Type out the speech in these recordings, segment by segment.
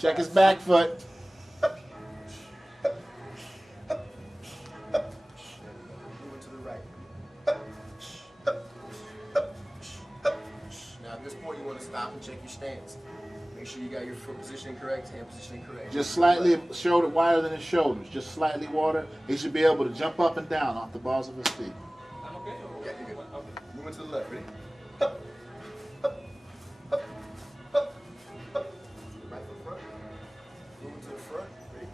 Check his back foot. Moving to the right. Now at this point you want to stop and check your stance. Make sure you got your foot position correct, hand position correct. Just slightly shoulder wider than his shoulders. Just slightly wider. He should be able to jump up and down off the balls of his feet. I'm okay? Yeah, you're good. Okay. Moving to the left. Ready? Right foot front. Moving to the front. Ready?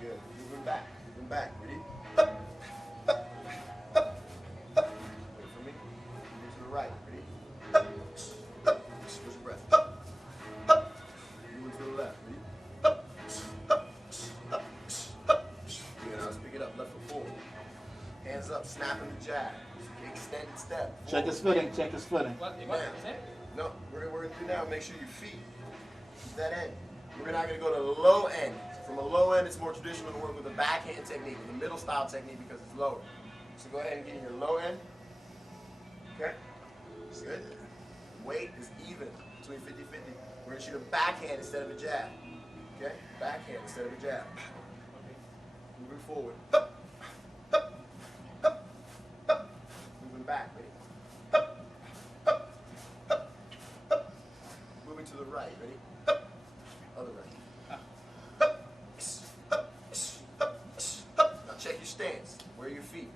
Good. Moving back. Moving back. Ready? Wait for me. Moving to the right. Ready? Switch breath. Moving to the left. Ready? Good. Now let's pick it up. Left foot forward. Hands up. Snapping the jab. Extended step. Check his footing. Check his footing. Now, no, we're going to do now, make sure your feet, keep that end. We're not going to go to the low end. From a low end, it's more traditional to work with a backhand technique, with a middle style technique because it's lower. So go ahead and get in your low end. Okay? Good. Weight is even between 50-50. We're going to shoot a backhand instead of a jab. Okay? Backhand instead of a jab. Moving forward. Moving back. Ready? Moving to the right. Ready? Other right. Now check your stance. Where are your feet?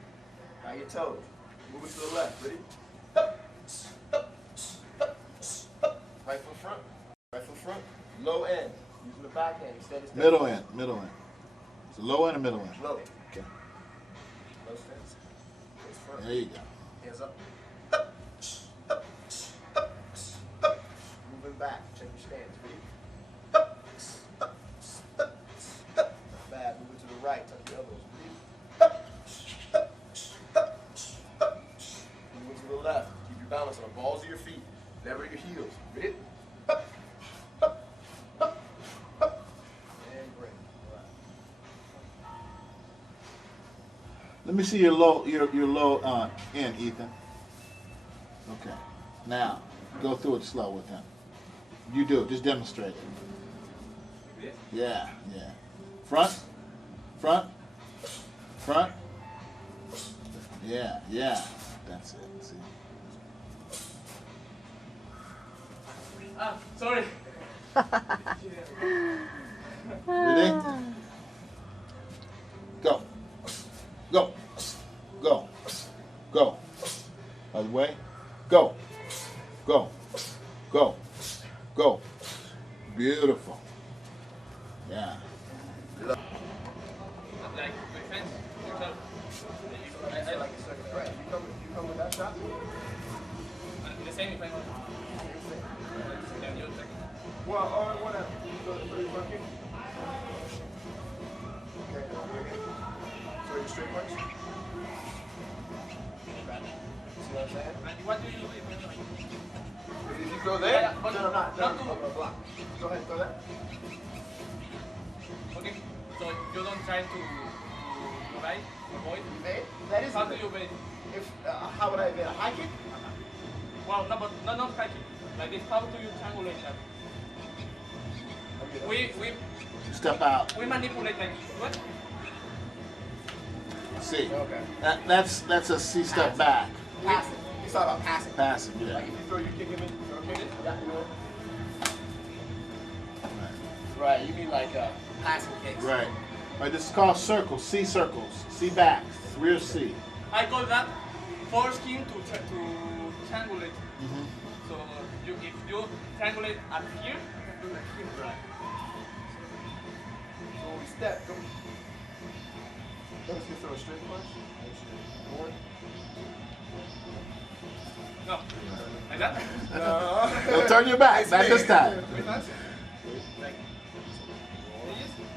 How are your toes? Moving to the left. Ready? Right foot front. Right foot front. Low end. Using the backhand instead of Middle end. Middle end. So low end or middle end? low. Okay. Low stance. Face front. There you go. Hands up. Moving back. Check your stance. Ready? Not bad. Moving to the right. Touch your elbows. Ready? Moving to the left. Keep your balance on the balls of your feet. Never your heels. Ready? And break. All right. Let me see your low end, Ethan. Okay. Now, go through it slow with him. You do it. Just demonstrate it. Yeah, yeah. Front, front, front. Yeah, yeah. That's it. See. Ah, sorry. Ready? Go. Go. Go. Go. Other way. Go. Go. Go. Go. Beautiful. Yeah. Like my friends, I like a second breath. You come with that shot? the same if I want. Can you check? Well, whatever. So you're working? Okay. So you're straight punch? Back. See what I'm saying? What do you do? If you throw there? Yeah, but no, I'm not. not No, to- I'm block. Go ahead, throw that. Okay, so you don't try to right, avoid. Evade? That is How do evade. you evade? If, how would I evade? A high kick? Well, no, but not high kick. Like this, how do you triangulate that? Okay, We Step out. manipulate like what? See. Okay. That's a C step back. Passing. He's talking about passing. Passive, yeah. Like if you throw your kick him in, okay? Yeah, you know. Right. Right, you mean like passing kicks. Right. Right. This is called circles. C circles. C backs. Rear C. I call that force him to triangulate. Mm-hmm. So if you triangulate up here, do like here. Right. So we step. Let's get throw a straight punch. One. No, like that. No. Well, turn your back. Back this time. Like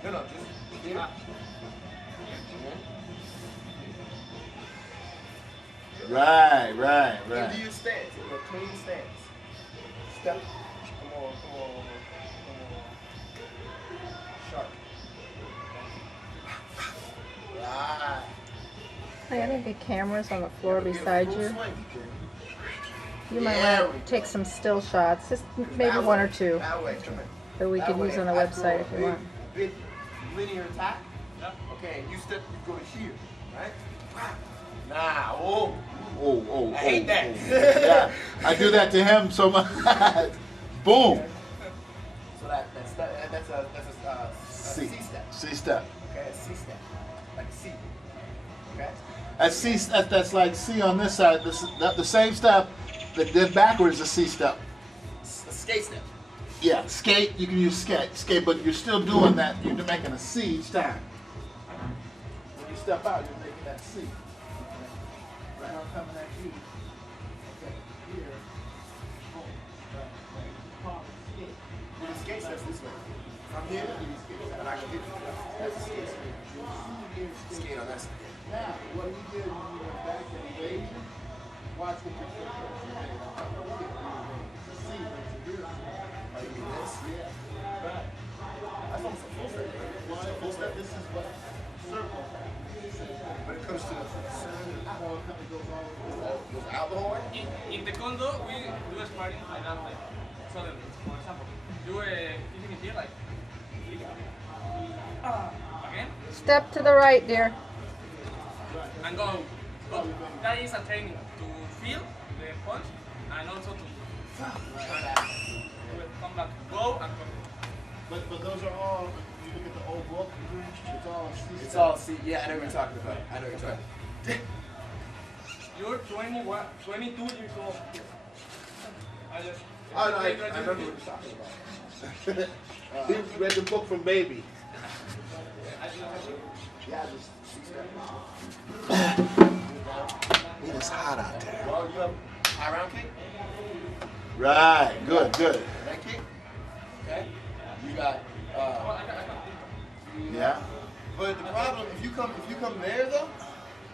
No, just here. ah. Right. Into your stance, a clean stance. Step. Come on. Sharp. Right. Are there any cameras on the floor beside you? You might There want we to go. take some still shots, just maybe That one way, or two That way, come in. that we That could way, use on the I throw website a if you big, want. big linear attack. Yeah. Okay, and you go to here, right? Nah, oh. Oh, I hate that. Yeah, I do that to him so much. Boom. So that's a C. C step. C step. Okay, a C step. Like a C. Okay? That's C. That's like C on this side. The same step that did backwards is a C step. A skate step. Yeah, skate. You can use skate, but you're still doing that. You're making a C each time. When you step out, you're making that C. Right now, I'm coming at you. Okay, here. Boom. Right. Palm, skate. With the skate steps this way. From here, and I can hit you. That's a skate step. Skate on that side. Now, what he did when you went back to invasion, watch what you're doing. It's a C, but it's a rear C. Oh, you mean this? Yeah. Right. That's almost a full step. Well, Full step. this is what circle. But it comes to the How it kind of goes all the way. goes out the whole way. In taekwondo, we do sparring like that, like suddenly. For example, do a kicking in here, like again, Step to the right, dear. and go. But that is a training to feel the punch and also to come back, go and come. But those are all, if you look at the old book, it's all C. It's all C. Yeah, I know what you're talking about. I know what you're talking about. You're 21, 22 years old. I just. Oh, no, I remember what you're talking about. He read the book from baby. Yeah, just C step. It is hot out there. Well, you have high round kick, Right, good. leg kick. Okay. You got. Yeah. But the problem, if you come there though,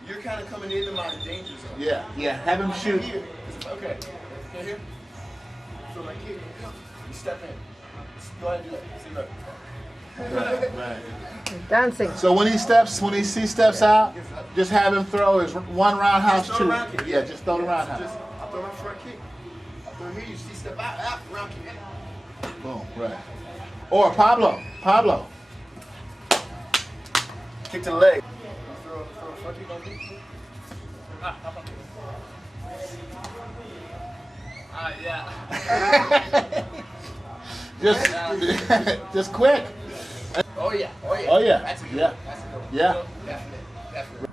you're kind of coming into my danger zone. Yeah. Have him shoot. Here. Okay. Okay, here. So like here, you step in. Go ahead and do that. See, look. Right. Dancing. So when he steps out, just have him throw his one roundhouse Just throw two. the round kick. Yeah, just throw the So roundhouse. just, I'll throw my front kick. I'll throw here, you see step out, round kick. Boom, right. Or Pablo. Kick to the leg. Throw a front kick on me. Yeah. Just quick. Oh yeah. Oh, yeah. That's a good Yeah. one. That's a good one. Yeah. Definitely.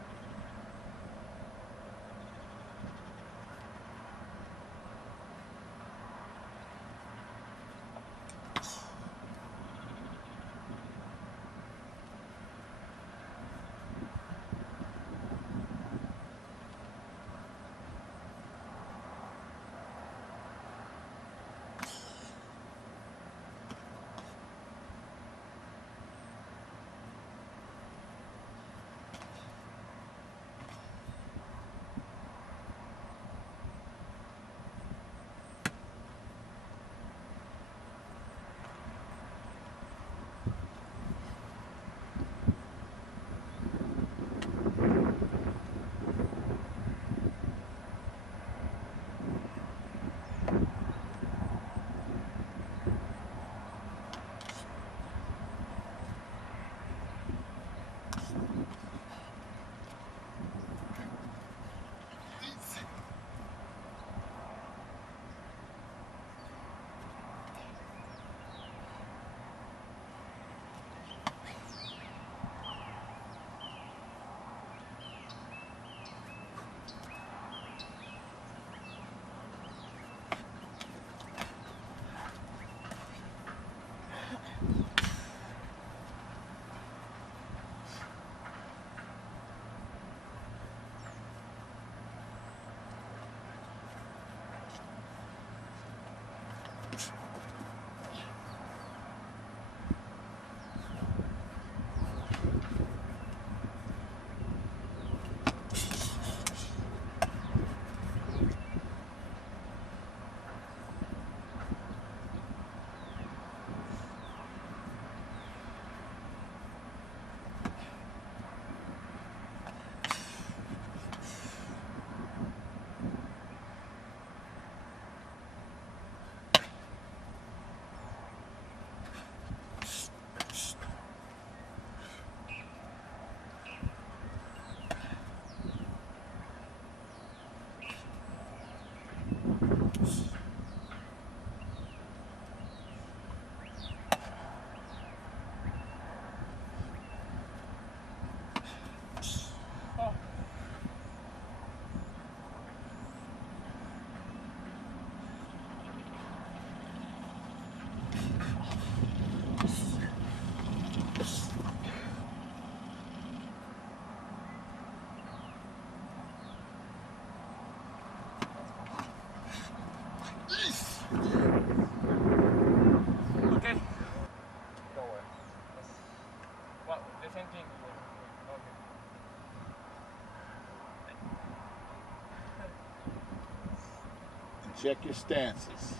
Check your stances.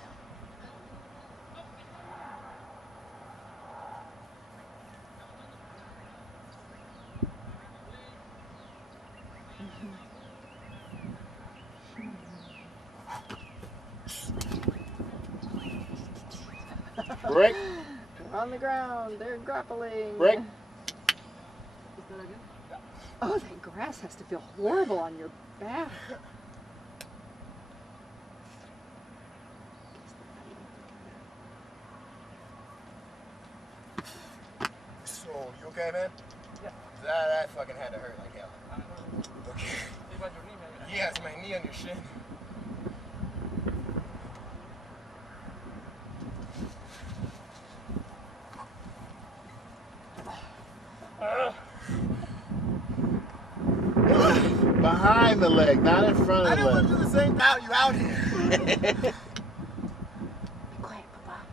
Break. On the ground, they're grappling. Break. Oh, that grass has to feel horrible on your back. So, you okay, man? Yeah. That fucking had to hurt like hell. Okay. It was your knee, maybe. Yeah, it's my knee on your shin. Behind the leg, not in front I of didn't the want to leg. do the same without you out here. Be quiet, Papa.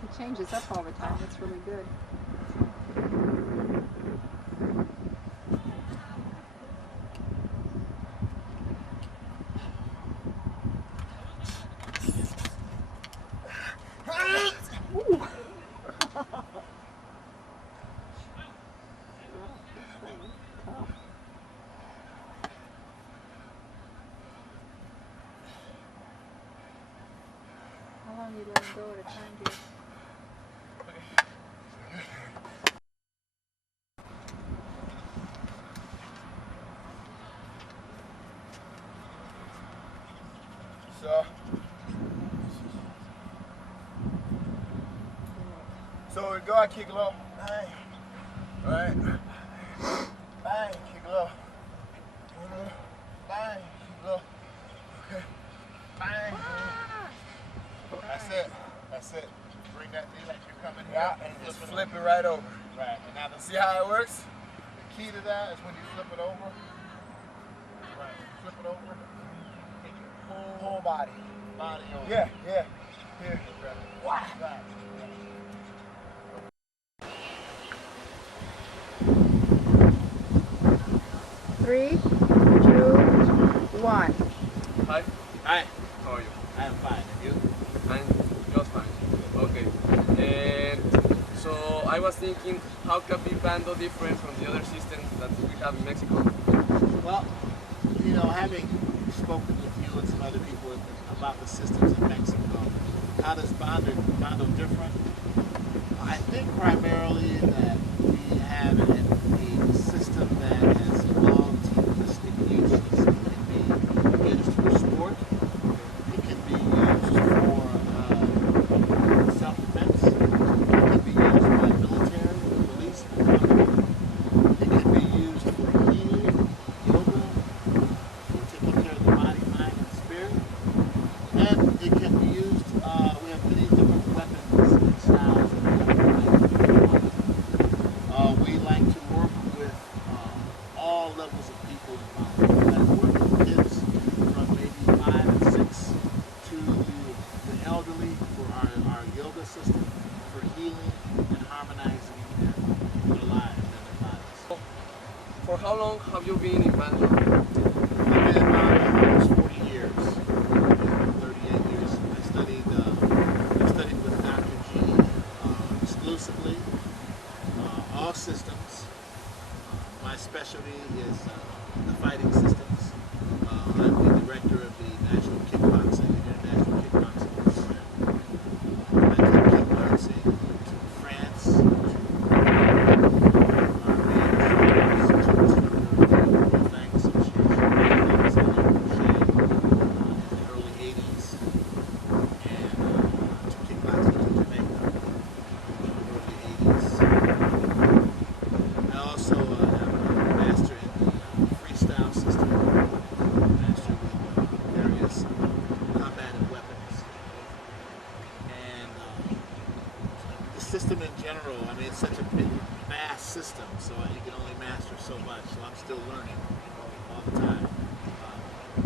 It changes up all the time. That's really good. How long you let him go at a time, dear? So we go out, kick low. Bang. Right. Bang, kick low. Bang, kick low. Okay. Bang. That's it. That's it. Bring that knee like you're coming here. Yeah, and just flip it right over. Right. And now See how it works? the key to that is when you flip it over. Right. Flip it over. Take your Whole body. body over. Yeah, yeah. Here. Wow. Right. 3, 2, 1. Hi. Hi. How are you? I am fine. And you? I'm just fine. Okay. And so I was thinking, how can be Bando different from the other systems that we have in Mexico? Well, you know, having spoken with you and some other people about the systems in Mexico, how does Bando different? I think primarily that we have a system that has multi-listic uses. It can be used for sport. It can be used for self-defense. It can be used by military, police, economy. It can be used for healing, yoga, for taking care of the body, mind, and spirit. And it can be used, we have many different weapons and styles that we have. We like to work with all levels of people involved. We like to work with kids from maybe 5 and 6 to the elderly for our yoga system, for healing and harmonizing their lives and their bodies. For how long have you been in Bando? I've been about almost 40 years, 38 years. I studied with Dr. G exclusively, all systems. My specialty is the fighting systems. I'm the director of the National Kickboxing and International Kickboxing Program. I took kickboxing to France, to system in general, I mean, it's such a big, vast system, so you can only master so much, so I'm still learning all the time.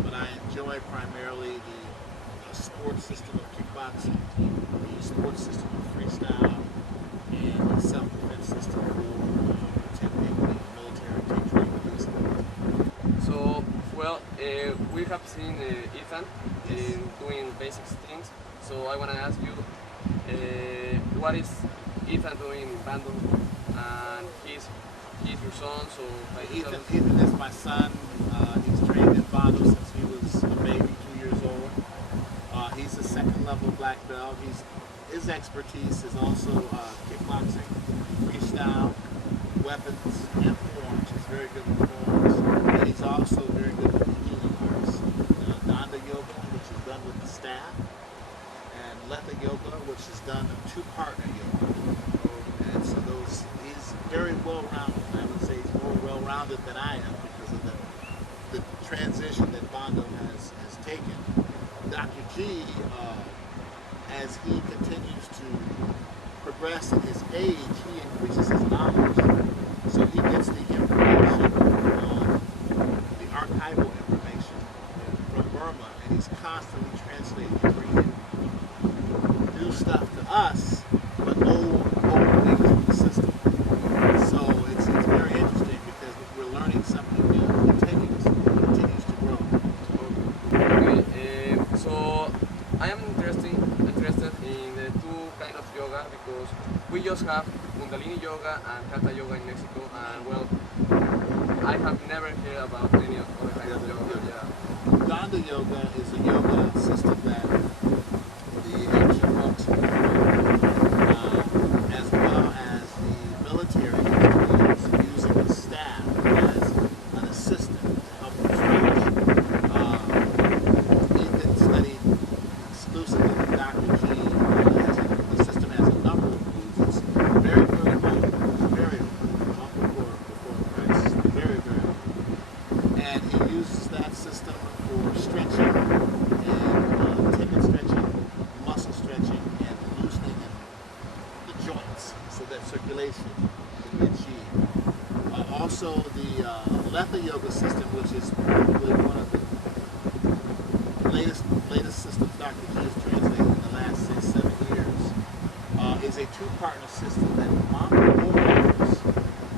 But I enjoy primarily the sports system of kickboxing, the sports system of freestyle, and the self-defense system for protecting the military training. So, well, we have seen Ethan in doing basic things. So I want to ask you, what is Ethan doing in Bando? And he's your son, so like, Ethan is my son. He's trained in Bando since he was a baby, 2 years old. He's a second level black belt. His expertise is also kickboxing, freestyle, weapons, and forms. He's very good with forms. And he's also very good with the healing arts. Bando yoga, which is done with the staff, and Letha yoga, which is done in two-partner yoga. And so he's very well-rounded. I would say he's more well-rounded than I am because of the transition that Bando has taken. Dr. G, as he continues to progress in his age, he increases his knowledge. So he gets the information on the archival information from Burma, and he's constantly translating and bringing new stuff to us, but old things from the system. So it's very interesting because we're learning something new and continues to grow. Okay, so I am interested in the two kind of yoga because we just have Kundalini yoga and Hatha yoga in Mexico, and well, I have never heard about any other kind of yoga. Yeah. Bando yoga is a yoga system that the ancient monks as well as the military use using the staff as an assistant to help them stretch. Ethan studied exclusively with Dr. G. The system has a number of moves. It's very, very old. It's very old. Long before Christ. Very, very old. And he uses that system for stretching and tendon stretching, muscle stretching, and loosening the joints so that circulation can be achieved. Also, the Letha yoga system, which is probably one of the latest systems Dr. G has translated in the last 6-7 years, is a two-partner system that Mongol warriors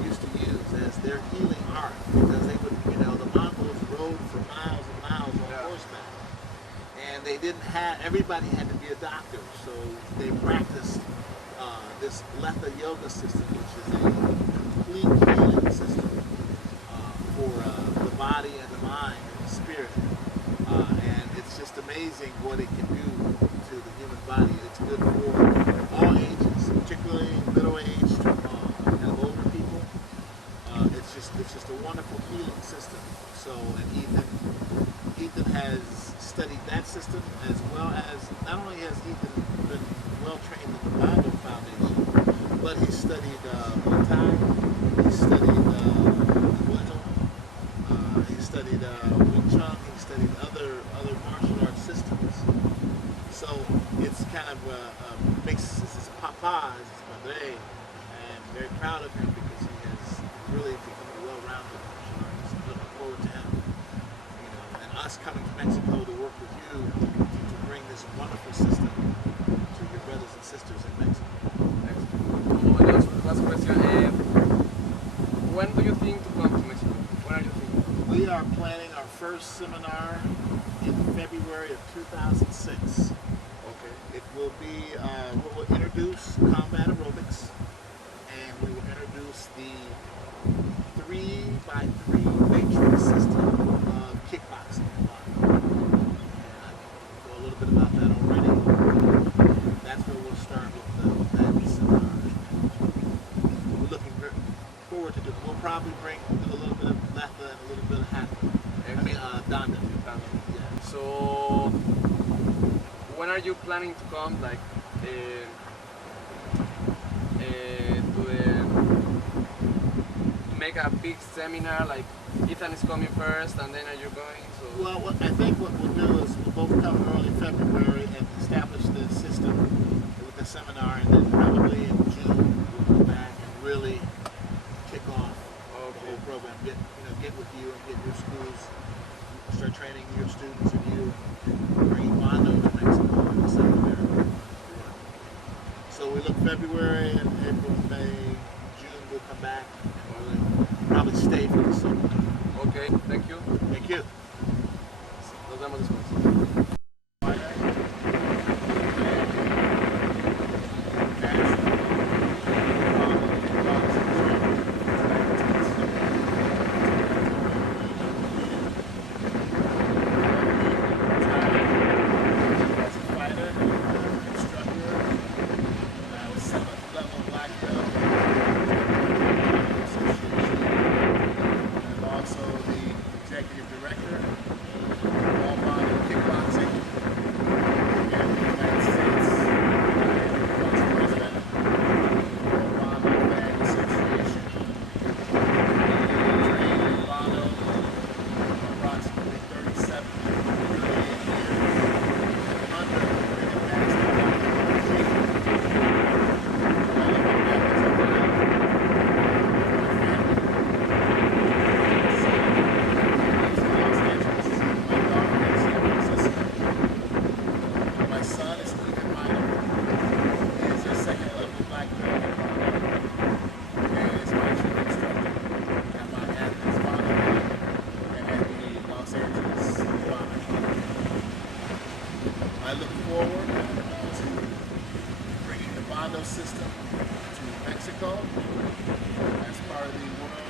used to use as their healing art because they would, the Mongols rode for miles and miles on horseback, and they didn't have, everybody had to be a doctor, so they practiced this Letha yoga system, which is a complete healing system for the body and the mind and the spirit, and it's just amazing what it can do to the human body. It's good for all ages, particularly middle-aged and older people. It's just a wonderful healing system. So, and Ethan has studied that system as well as, not only has Ethan been well trained in the Bando Foundation, but he studied Muay Thai, he studied Bando, he studied Wing Chun, he studied other martial arts systems. So it's kind of a mix. This is Papa, this is Padre, and I'm very proud of him because he has really become a well-rounded martial artist. Looking forward to him, and us coming to Mexico to work with you to bring this wonderful system to your brothers and sisters in Mexico. Last question. When do you think to come to Mexico? When are you thinking? We are planning our first seminar in February of 2006. Okay. It will be, we will introduce combat aerobics, and we will introduce the 3x3 matrix system of kickboxing. And I know a little bit about that already. That's where we'll start with that seminar. We're looking forward to it. We'll probably do a little bit of Letha and a little bit of Hatha. Danda. Yeah. So, when are you planning to come, like, to make a big seminar, like Ethan is coming first and then are you going? So Well, I think what we'll do is we'll both come early February and establish the system with the seminar, and then probably in June we'll come back and really kick off the program, get with you and get your schools, start training your students and you, and bringing Bando to Mexico and South America. So we look February and April, May, June. We'll come back. We'll probably stay for the summer. Okay, thank you. Thank you. Nos vemos después. I look forward to bringing the Bando system to Mexico as part of the World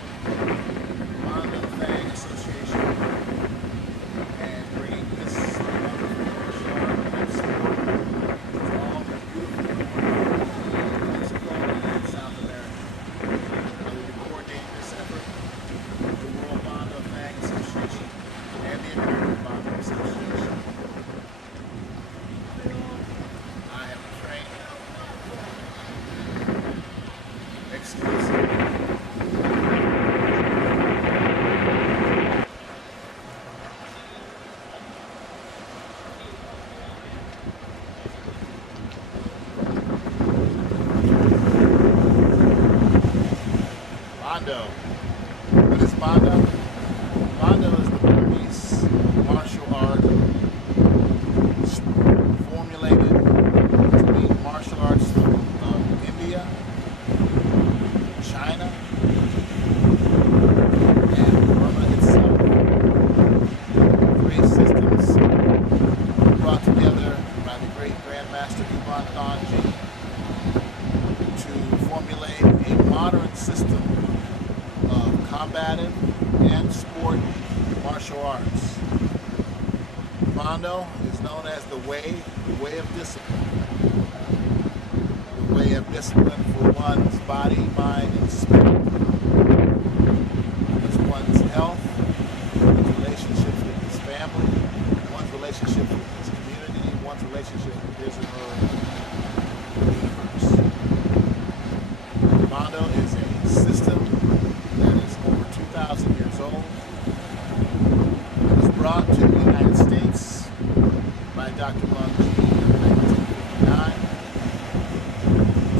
Bando Fang Association and bringing this wonderful martial art and sport to all the beautiful Mexico and South America. I will be coordinating this effort with the World Bando Fang Association and the American Bando Association. Bando. What is Bando? Bando is the Burmese martial art formulated between martial arts of India, China, and Burma itself. Three systems brought together by the great Grandmaster Ivan Thanji to formulate a modern system of combative and sport martial arts. Bando is known as the way of discipline. The way of discipline for one's body, mind, and spirit. It's one's health, one's relationships with his family, one's relationship with his community, one's relationship with his and her universe. Bando is a system that is over 2,000 years old. It was brought to the United States by Dr. Bando in 1959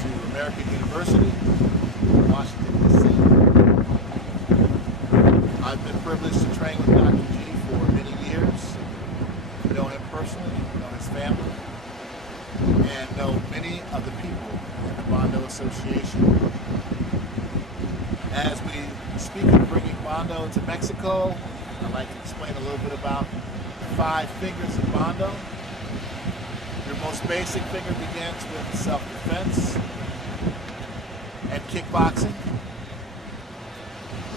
to American University in Washington, D.C. I've been privileged to train with Dr. G for many years. I know him personally, know his family, and know many of the people in the Bando Association. As we speak of bringing Bando to Mexico, I'd like to explain a little bit about the 5 figures of Bando. Your most basic figure begins with self-defense and kickboxing.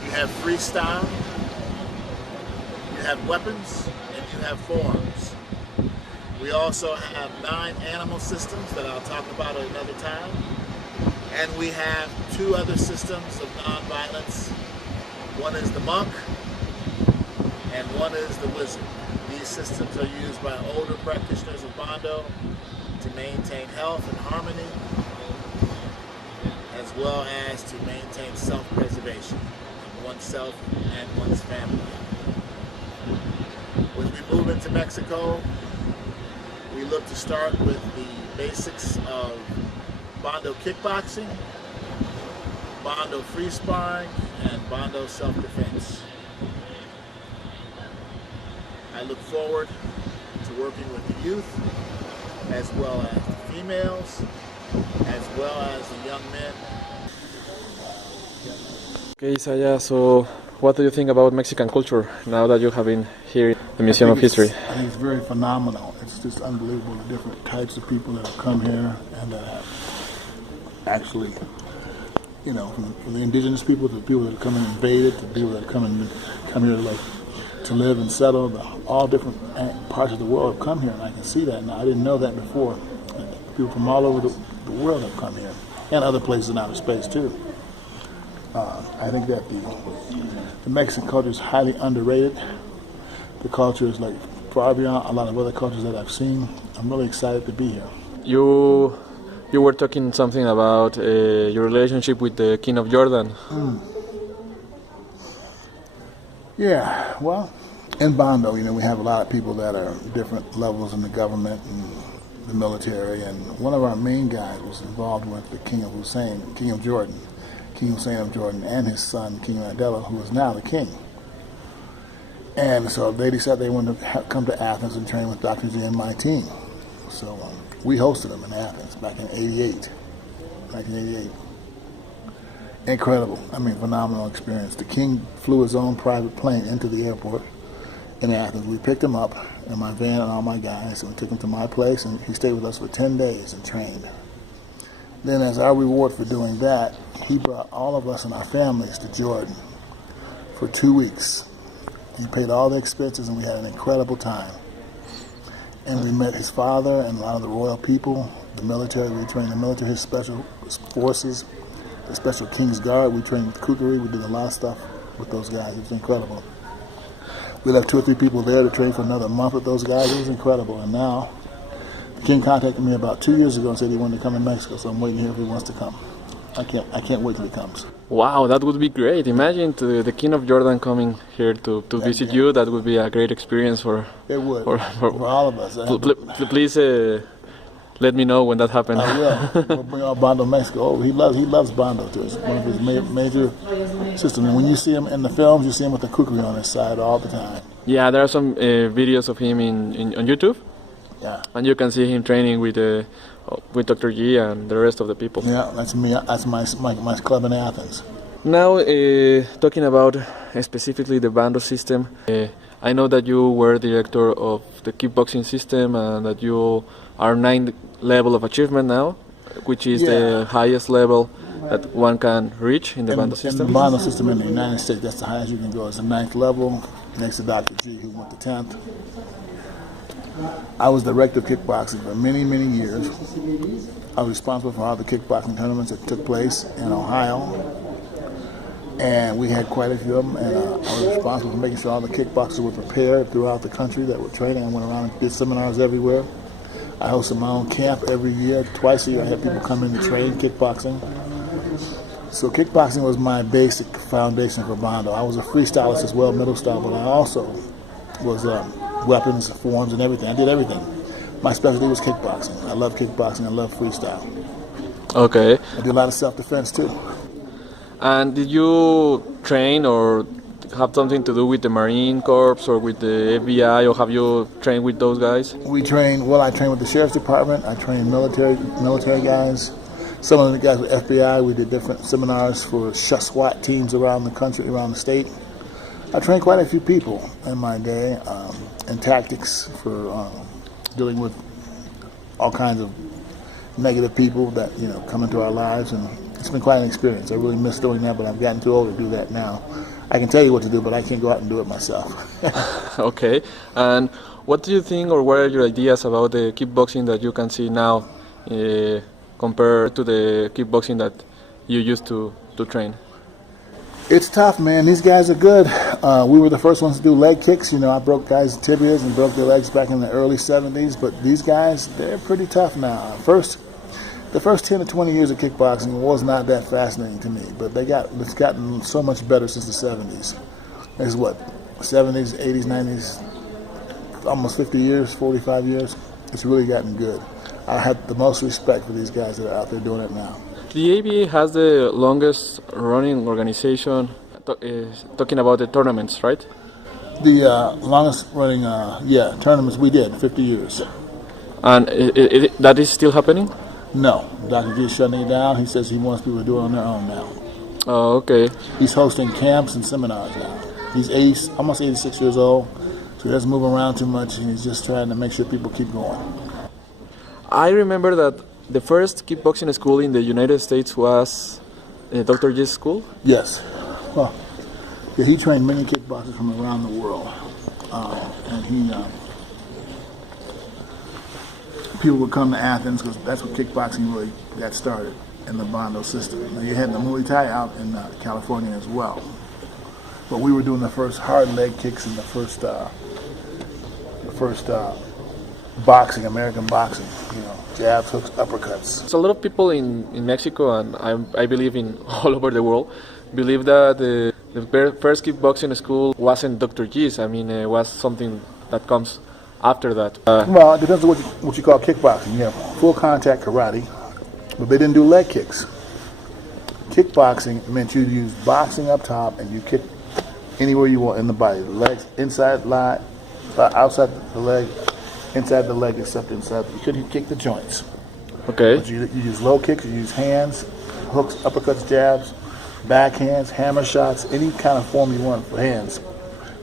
You have freestyle, you have weapons, and you have forearms. We also have 9 animal systems that I'll talk about at another time. And we have 2 other systems of nonviolence. One is the monk, and one is the wizard. These systems are used by older practitioners of Bando to maintain health and harmony, as well as to maintain self-preservation of oneself and one's family. As we move into Mexico, we look to start with the basics of Bando kickboxing, Bando free sparring and Bando self-defense. I look forward to working with the youth, as well as the females, as well as the young men. Okay, Isaiah, so what do you think about Mexican culture now that you have been here in the Museum of History? I think it's very phenomenal. It's just unbelievable, the different types of people that have come here and that have actually, you know, from the indigenous people to the people that have come and invaded, to the people that have come here to live and settle. All different parts of the world have come here, and I can see that now. I didn't know that before. People from all over the world have come here, and other places in outer space too. I think that the Mexican culture is highly underrated. The culture is like far beyond a lot of other cultures that I've seen. I'm really excited to be here. You were talking something about your relationship with the King of Jordan. Yeah, well, in Bando, you know, we have a lot of people that are different levels in the government and the military, and one of our main guys was involved with the King of Jordan, King Hussein of Jordan, and his son, King Abdullah, who is now the king. And so they decided they wanted to come to Athens and train with Dr. Z and my team. So we hosted them in Athens back in '88. Incredible. I mean, phenomenal experience. The king flew his own private plane into the airport in Athens. We picked him up in my van and all my guys, and we took him to my place, and he stayed with us for 10 days and trained. Then as our reward for doing that, he brought all of us and our families to Jordan for 2 weeks. He paid all the expenses, and we had an incredible time. And we met his father and a lot of the royal people, the military. We trained the military, his special forces, the Special King's Guard. We trained with Kukri. We did a lot of stuff with those guys. It was incredible. We left 2 or 3 people there to train for another month with those guys. It was incredible. And now, the king contacted me about 2 years ago and said he wanted to come to Mexico, so I'm waiting here if he wants to come. I can't wait till he comes. Wow, that would be great. Imagine the King of Jordan coming here to visit you. That would be a great experience for all of us. Please let me know when that happens. I will. We'll bring our Bando Mexico. Oh, he loves Bando too. It's one of his major systems. And when you see him in the films, you see him with the kukri on his side all the time. Yeah, there are some videos of him on YouTube. Yeah. And you can see him training with Dr. G and the rest of the people. Yeah, that's me. That's my club in Athens. Now, talking about specifically the Bando system, I know that you were director of the kickboxing system and that you are 9th level of achievement now, which is the highest level that one can reach in the Bando system. In the Bando system in the United States, that's the highest you can go. It's the 9th level, next to Dr. G, who went to 10th. I was director of kickboxing for many, many years. I was responsible for all the kickboxing tournaments that took place in Ohio. And we had quite a few of them, and I was responsible for making sure all the kickboxers were prepared throughout the country that were training. I went around and did seminars everywhere. I hosted my own camp every year. Twice a year I had people come in to train kickboxing. So kickboxing was my basic foundation for Bando. I was a freestylist as well, middle style, but I also was weapons, forms, and everything. I did everything. My specialty was kickboxing. I love kickboxing. I love freestyle. Okay. I do a lot of self-defense too. And did you train or have something to do with the Marine Corps or with the FBI, or have you trained with those guys? I trained with the Sheriff's Department. I trained military guys. Some of the guys with FBI, we did different seminars for SWAT teams around the country, around the state. I trained quite a few people in my day in tactics for dealing with all kinds of negative people that come into our lives, and it's been quite an experience. I really miss doing that, but I've gotten too old to do that now. I can tell you what to do, but I can't go out and do it myself. Okay. And what do you think, or what are your ideas about the kickboxing that you can see now compared to the kickboxing that you used to train? It's tough, man. These guys are good. We were the first ones to do leg kicks. I broke guys' tibias and broke their legs back in the early 70s, but these guys, they're pretty tough now. The first 10 to 20 years of kickboxing was not that fascinating to me, but it's gotten so much better since the 70s. It's 70s, 80s, 90s, almost 50 years, 45 years. It's really gotten good. I have the most respect for these guys that are out there doing it now. The ABA has the longest running organization talking about the tournaments, right? The longest running, tournaments we did, 50 years. And that is still happening? No, Dr. G is shutting it down. He says he wants people to do it on their own now. Oh, okay. He's hosting camps and seminars now. He's almost 86 years old, so he doesn't move around too much, and he's just trying to make sure people keep going. I remember that the first kickboxing school in the United States was Dr. G's school. Yes. Well, yeah, he trained many kickboxers from around the world, and people would come to Athens because that's what kickboxing really got started in the Bando system. Now, you had the Muay Thai out in California as well, but we were doing the first hard leg kicks and the first boxing, American boxing. Jabs, hooks, uppercuts. So a lot of people in Mexico and I believe in all over the world believe that the first kickboxing school wasn't Dr. G's. I mean, it was something that comes after that. Well, it depends on what you call kickboxing. You have full contact karate, but they didn't do leg kicks. Kickboxing meant you use boxing up top and you kick anywhere you want in the body. The legs inside, outside the leg, inside the leg, except inside. You couldn't kick the joints. Okay. But you use low kicks, you use hands, hooks, uppercuts, jabs, backhands, hammer shots, any kind of form you want for hands.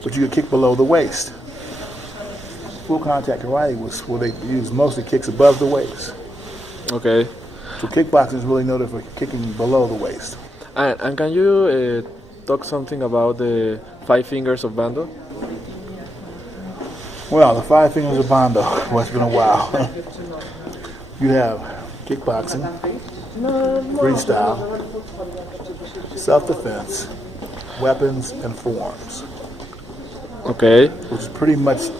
But you could kick below the waist. Full contact karate was where they used mostly kicks above the waist. Okay. So kickboxing is really noted for kicking below the waist. And can you talk something about the 5 fingers of Bando? Well, the 5 fingers of Bando, well, it's been a while. You have kickboxing, freestyle, self-defense, weapons, and forearms. Okay. Which is pretty much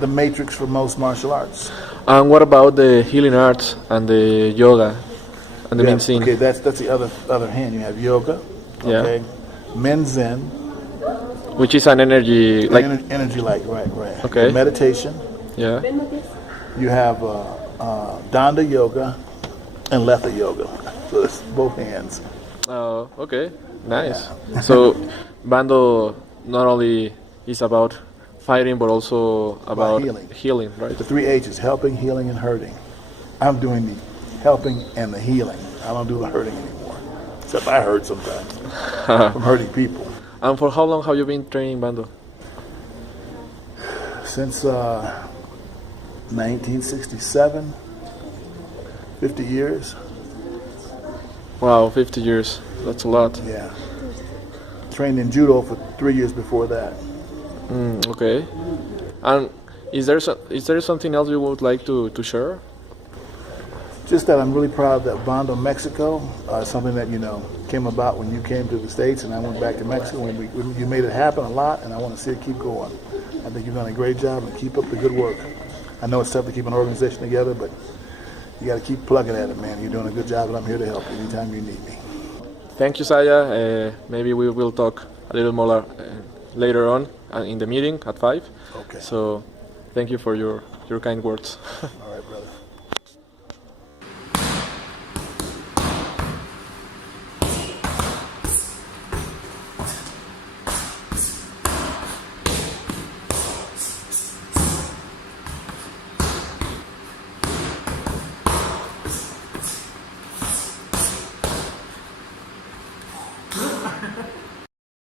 the matrix for most martial arts. And what about the healing arts and the yoga and the Min-Sin? Okay, that's the other hand. You have yoga, okay, Min-Zen, which is an energy like energy light, right. Okay. Meditation. Yeah. You have Danda yoga and Letha yoga. So it's both hands. Oh, okay, nice. Yeah. So Bando not only is about fighting, but also about healing, right? The 3 H's: helping, healing, and hurting. I'm doing the helping and the healing. I don't do the hurting anymore. Except I hurt sometimes from hurting people. And for how long have you been training Bando? Since 1967, 50 years. Wow, 50 years. That's a lot. Yeah. Trained in judo for 3 years before that. Okay. And is there something else you would like to share? Just that I'm really proud that Bando Mexico, something that came about when you came to the States and I went back to Mexico. You made it happen a lot, and I want to see it keep going. I think you've done a great job, and keep up the good work. I know it's tough to keep an organization together, but you got to keep plugging at it, man. You're doing a good job, and I'm here to help you anytime you need me. Thank you, Saya. Maybe we will talk a little more later on in the meeting at 5. Okay. So thank you for your kind words. All right, brother.